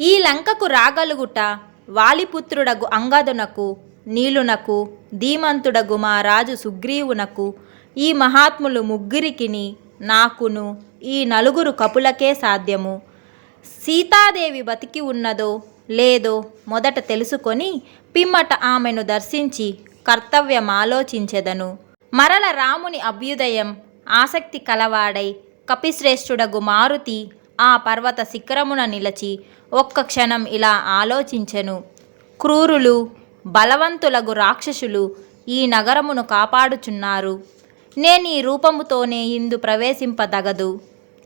ఈ లంకకు రాగలుగుట వాలిపుత్రుడగు అంగదునకు, నీలునకు, ధీమంతుడగు మా రాజు సుగ్రీవునకు, ఈ మహాత్ములు ముగ్గురికిని, నాకును ఈ నలుగురు కపులకే సాధ్యము. సీతాదేవి బతికి ఉన్నదో లేదో మొదట తెలుసుకొని పిమ్మట ఆమెను దర్శించి కర్తవ్యమాలోచించెదను. మరల రాముని అభ్యుదయం ఆసక్తి కలవాడై కపిశ్రేష్ఠుడగు మారుతి ఆ పర్వత శిఖరమున నిలచి ఒక్క క్షణం ఇలా ఆలోచించెను. క్రూరులు బలవంతులగు రాక్షసులు ఈ నగరమును కాపాడుచున్నారు. నేనీ రూపముతోనే ఇందు ప్రవేశింపదగదు.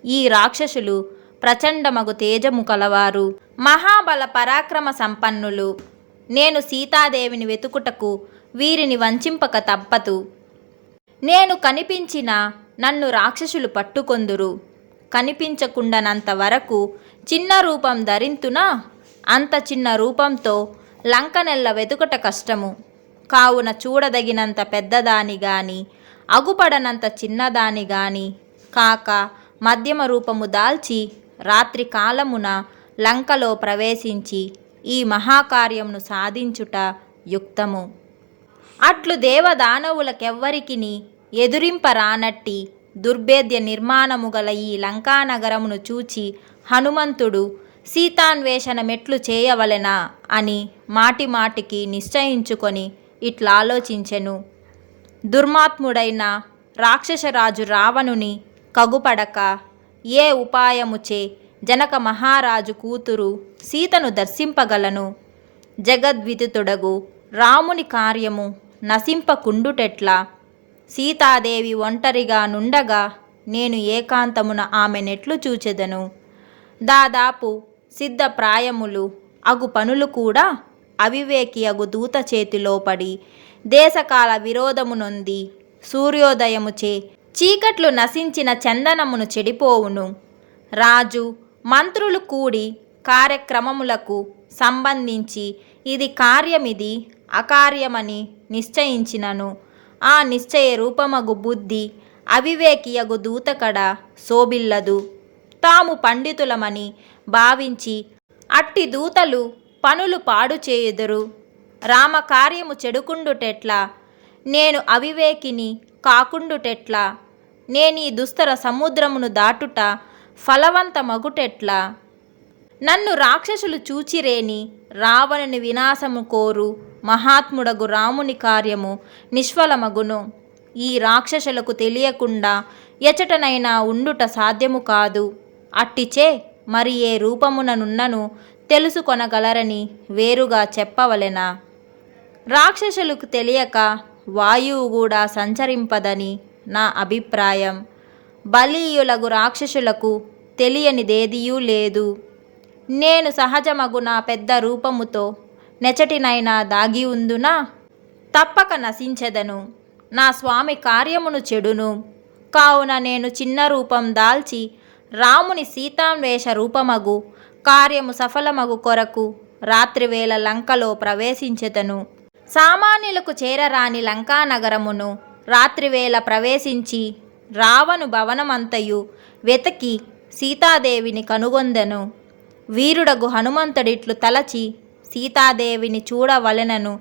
ఈ రాక్షసులు ప్రచండమగు తేజము కలవారు, మహాబల పరాక్రమ సంపన్నులు. నేను సీతాదేవిని వెతుకుటకు వీరిని వంచింపక తప్పదు. నేను కనిపించిన నన్ను రాక్షసులు పట్టుకొందురు. కనిపించకుండానంత వరకు చిన్న రూపం ధరింతునా, అంత చిన్న రూపంతో లంకనెల్ల వెతుకట కష్టము. కావున చూడదగినంత పెద్దదాని గాని, అగుపడనంత చిన్నదాని గాని కాక మధ్యమ రూపము దాల్చి రాత్రి కాలమున లంకలో ప్రవేశించి ఈ మహాకార్యమును సాధించుట యుక్తము. అట్లు దేవదానవులకెవ్వరికిని ఎదురింపరానట్టి దుర్భేద్య నిర్మాణము గల ఈ లంకానగరమును చూచి హనుమంతుడు సీతాన్వేషణ మెట్లు చేయవలెనా అని మాటిమాటికి నిశ్చయించుకొని ఇట్లాలోచించెను. దుర్మాత్ముడైన రాక్షసరాజు రావణుని కగుపడక ఏ ఉపాయముచే జనక మహారాజు కూతురు సీతను దర్శింపగలను? జగద్విదితుడగు రాముని కార్యము నశింపకుండుటెట్లా? సీతాదేవి ఒంటరిగా నుండగా నేను ఏకాంతమున ఆమెనెట్లు చూచెదను? దాదాపు సిద్ధప్రాయములు అగు పనులు కూడా అవివేకి అగు దూత చేతిలో పడి దేశకాల విరోధము నొంది సూర్యోదయముచే చీకట్లు నశించిన చందనమును చెడిపోవును. రాజు మంత్రులు కూడి కార్యక్రమములకు సంబంధించి ఇది కార్యమిది అకార్యమని నిశ్చయించినను ఆ నిశ్చయ రూపమగు బుద్ధి అవివేకియగు దూతకడ శోభిల్లదు. తాము పండితులమని భావించి అట్టి దూతలు పనులు పాడు చేయుదురు. రామకార్యము చెడుకుండుటెట్లా? నేను అవివేకిని కాకుండుటెట్లా? నేనీ దుస్తర సముద్రమును దాటుట ఫలవంతమగుటెట్లా? నన్ను రాక్షసులు చూచిరేని రావణుని వినాశము కోరు మహాత్ముడగు రాముని కార్యము నిష్ఫలమగును. ఈ రాక్షసులకు తెలియకుండా ఎచటనైనా ఉండుట సాధ్యము కాదు. అట్టిచే మరి ఏ రూపముననున్నను తెలుసుకొనగలరని వేరుగా చెప్పవలెనా? రాక్షసులకు తెలియక వాయువు కూడా సంచరింపదని నా అభిప్రాయం. బలీయులగు రాక్షసులకు తెలియనిదేదియూ లేదు. నేను సహజమగు నా పెద్ద రూపముతో నెచటినైనా దాగి ఉందునా తప్పక నశించెదను. నా స్వామి కార్యమును చెడును. కావున నేను చిన్న రూపం దాల్చి రాముని సీతాన్వేష రూపమగు కార్యము సఫలమగు కొరకు రాత్రివేళ లంకలో ప్రవేశించెదను. సామాన్యులకు చేరరాని లంకానగరమును రాత్రివేళ ప్రవేశించి రావణు భవనమంతయు వెతకి సీతాదేవిని కనుగొందెను. వీరుడగు హనుమంతుడిట్లు తలచి సీతాదేవిని చూడవలెనను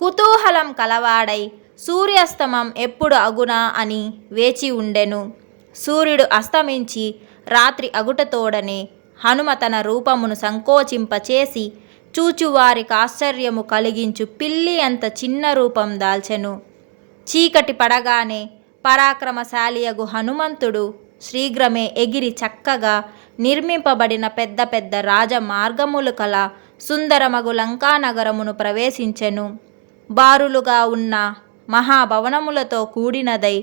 కుతూహలం కలవాడై సూర్యాస్తమం ఎప్పుడు అగునా అని వేచి ఉండెను. సూర్యుడు అస్తమించి రాత్రి అగుటతోడనే హనుమ తన రూపమును సంకోచింపచేసి చూచువారికి ఆశ్చర్యము కలిగించు పిల్లి అంత చిన్న రూపం దాల్చెను. చీకటి పడగానే పరాక్రమశాలియగు హనుమంతుడు శీఘ్రమే ఎగిరి చక్కగా నిర్మింపబడిన పెద్ద పెద్ద రాజమార్గములు కల సుందరమగు లంకానగరమును ప్రవేశించెను. బారులుగా ఉన్న మహాభవనములతో కూడినదై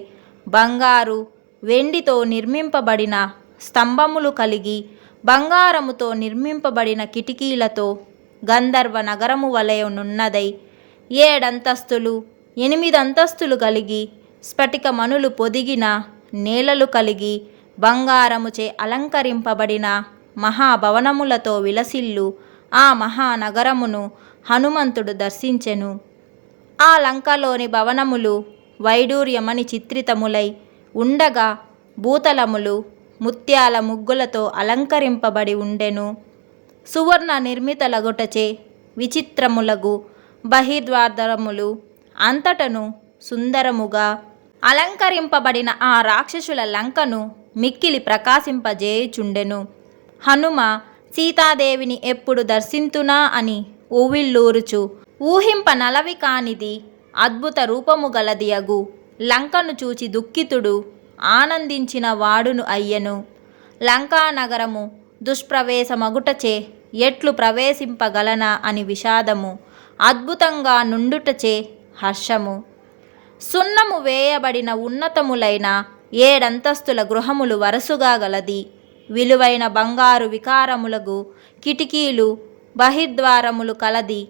బంగారు వెండితో నిర్మింపబడిన స్తంభములు కలిగి బంగారముతో నిర్మింపబడిన కిటికీలతో గంధర్వ నగరము వలె నున్నదై 7 అంతస్తులు 8 అంతస్తులు కలిగి స్ఫటికమణులు పొదిగిన నేలలు కలిగి బంగారముచే అలంకరింపబడిన మహాభవనములతో విలసిల్లు ఆ మహానగరమును హనుమంతుడు దర్శించెను. ఆ లంకలోని భవనములు వైడూర్యమని చిత్రితములై ఉండగా భూతలములు ముత్యాల ముగ్గులతో అలంకరింపబడి ఉండెను. సువర్ణ నిర్మితలగుటచే విచిత్రములగు బహిర్ద్వారములు అంతటను సుందరముగా అలంకరింపబడిన ఆ రాక్షసుల లంకను మిక్కిలి ప్రకాశింపజేయుచుండెను. హనుమ సీతాదేవిని ఎప్పుడు దర్శింతునా అని ఊవిల్లూరుచు ఊహింప నలవి కానిది అద్భుత రూపము గలదియగు లంకను చూచి దుఃఖితుడు ఆనందించిన వాడును అయ్యెను. లంకానగరము దుష్ప్రవేశమగుటచే ఎట్లు ప్రవేశింపగలనా అని విషాదము, అద్భుతంగా నుండుటచే హర్షము. సున్నము వేయబడిన ఉన్నతములైన 7 అంతస్తుల గృహములు వరుసగా గలది. విలువైన బంగారు వికారములకు కిటికీలు బహిర్ద్వారములు కలది.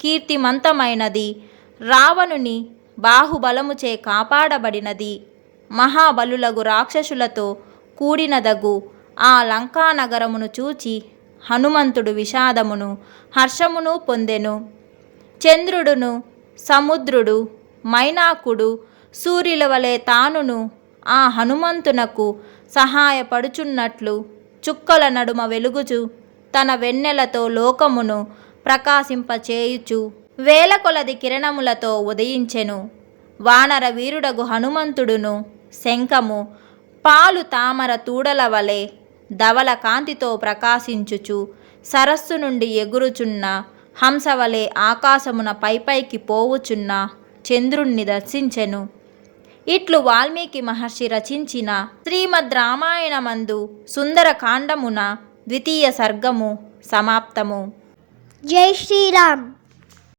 కీర్తిమంతమైనది. రావణుని బాహుబలముచే కాపాడబడినది. మహాబలులగు రాక్షసులతో కూడినదగు ఆ లంకానగరమును చూచి హనుమంతుడు విషాదమును హర్షమును పొందెను. చంద్రుడును సముద్రుడు మైనాకుడు సూర్యుల వలె తానును ఆ హనుమంతునకు సహాయపడుచున్నట్లు చుక్కల నడుమ వెలుగుచు తన వెన్నెలతో లోకమును ప్రకాశింపచేయుచు వేల కొలది కిరణములతో ఉదయించెను. వానర వీరుడగు హనుమంతుడును శంఖము పాలు తామర తూడల వలె ధవల కాంతితో ప్రకాశించుచు సరస్సు నుండి ఎగురుచున్న హంసవలే ఆకాశమున పైపైకి పోవుచున్న చంద్రుణ్ణి దర్శించెను. ఇట్లు వాల్మీకి మహర్షి రచించిన శ్రీమద్ రామాయణమందు సుందరకాండమున 2వ సర్గము సమాప్తము. జై శ్రీరామ్.